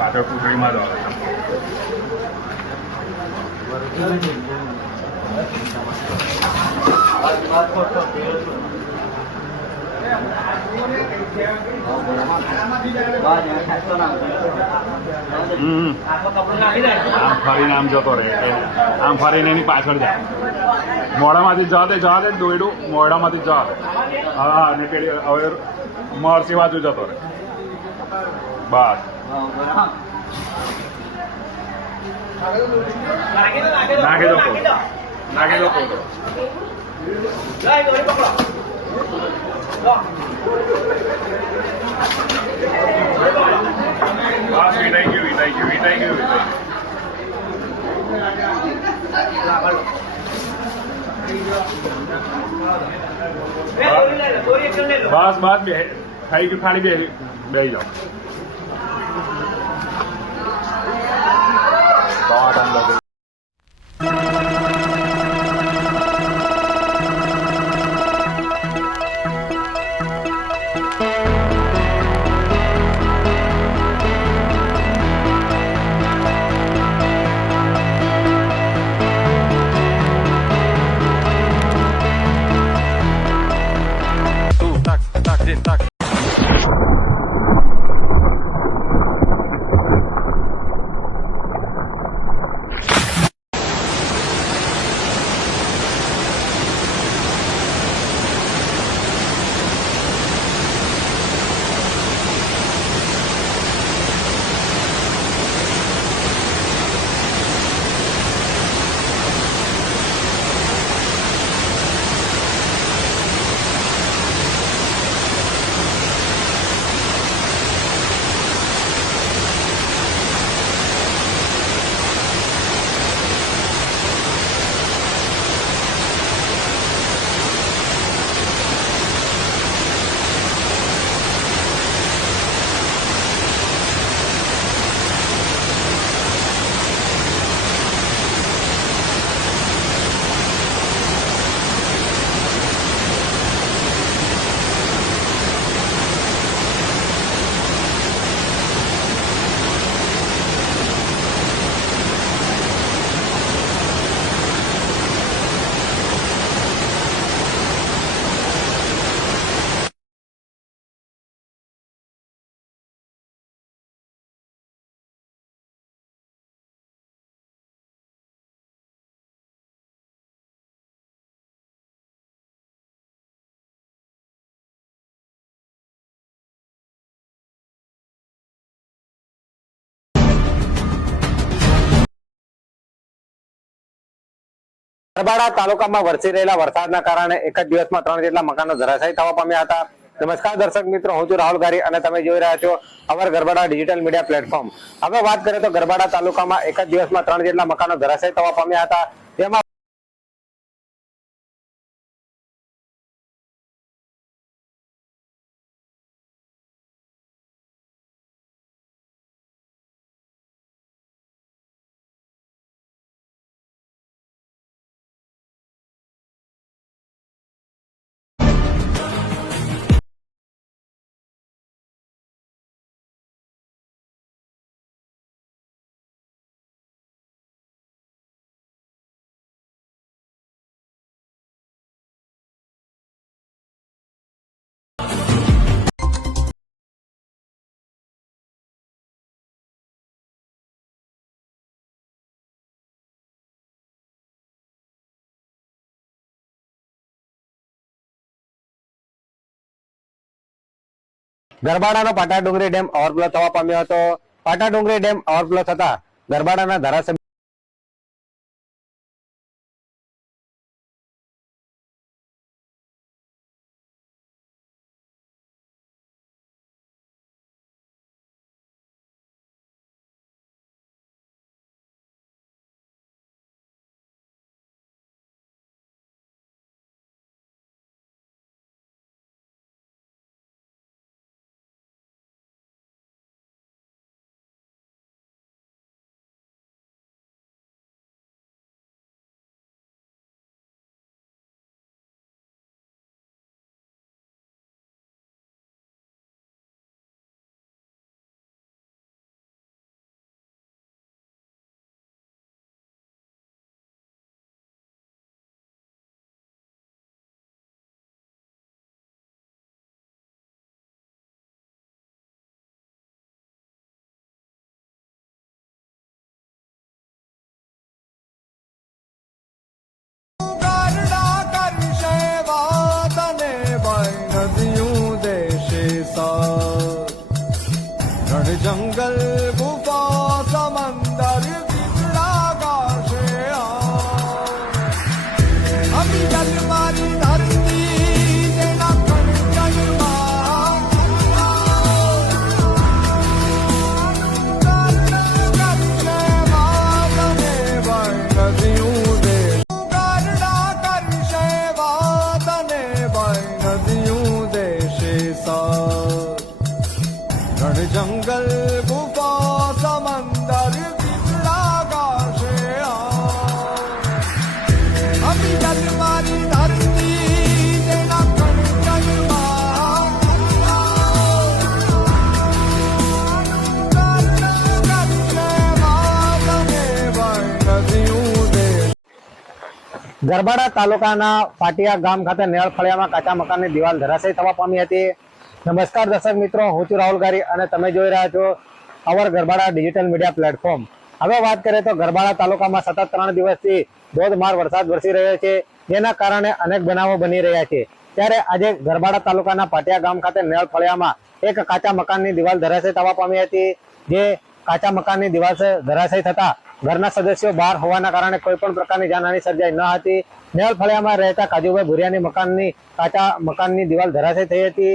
પાછળ પૂંછડીમાં જ આવે આમ ફરીને આમ જતો રહે આમ ફરીને એની પાછળ જાય મોઢામાંથી જવા દે દોયડું મોઢામાંથી જવા દે હા અને પેલી હવે મરસી બાજુ જતો રહે બસ નાખી દો બસ વીટાઈ ગયું બસ બે થઈ ગયું ખાલી બે જાઓ ગરબાડા તાલુકામાં વરસી રહેલા વરસાદના કારણે એક જ દિવસમાં 3 જેટલા મકાનો ધરાશાયી થવા પામ્યા હતા. નમસ્કાર દર્શક મિત્રો, હું છું રાહુલ ગારી અને તમે જોઈ રહ્યા છો અવર ગરબાડા ડિજિટલ મીડિયા પ્લેટફોર્મ. હવે વાત કરીએ તો ગરબાડા તાલુકામાં એક જ દિવસમાં 3 જેટલા મકાનો ધરાશાયી થવા પામ્યા હતા. તેમાં ગરબાડાનો પાટા ડુંગરી ડેમ ઓવરફ્લો થવા પામ્યો હતો. પાટા ડુંગરી ડેમ ઓવરફ્લો થતા ગરબાડાના ધારાસભ્ય અમી જન્મારી ધરતી જેના કણ કણમાં ગરબાડા તાલુકાના પાટિયા ગામ ખાતે નેળ ફળિયામાં કાચા મકાનની દિવાલ ધરાશયી થવા પામી હતી. નમસ્કાર દર્શક મિત્રો, હું છું રાહુલ ગારી અને તમે જોઈ રહ્યા છો અવર ગરબાડા ડિજિટલ મીડિયા પ્લેટફોર્મ. હવે વાત કરીએ તો ગરબાડા તાલુકામાં સતત 3 દિવસથી ધોધમાર વરસાદ વરસી રહ્યો છે, જેના કારણે અનેક બનાવો બની રહ્યા છે. ત્યારે આજે ગરબાડા તાલુકાના પાટિયા ગામ ખાતે નેળ ફળિયામાં એક કાચા મકાનની દિવાલ ધરાશયી થવા પામી હતી. જે કાચા મકાનની દિવાલ ધરાશયી થતા ઘરના સદસ્યો બહાર હોવાના કારણે કોઈ પણ પ્રકારની જાનહાની સર્જાઈ ન હતી. નેળ ફળિયામાં રહેતા કાજુભાઈ ભુરિયાની કાચા મકાનની દિવાલ ધરાશયી થઈ હતી.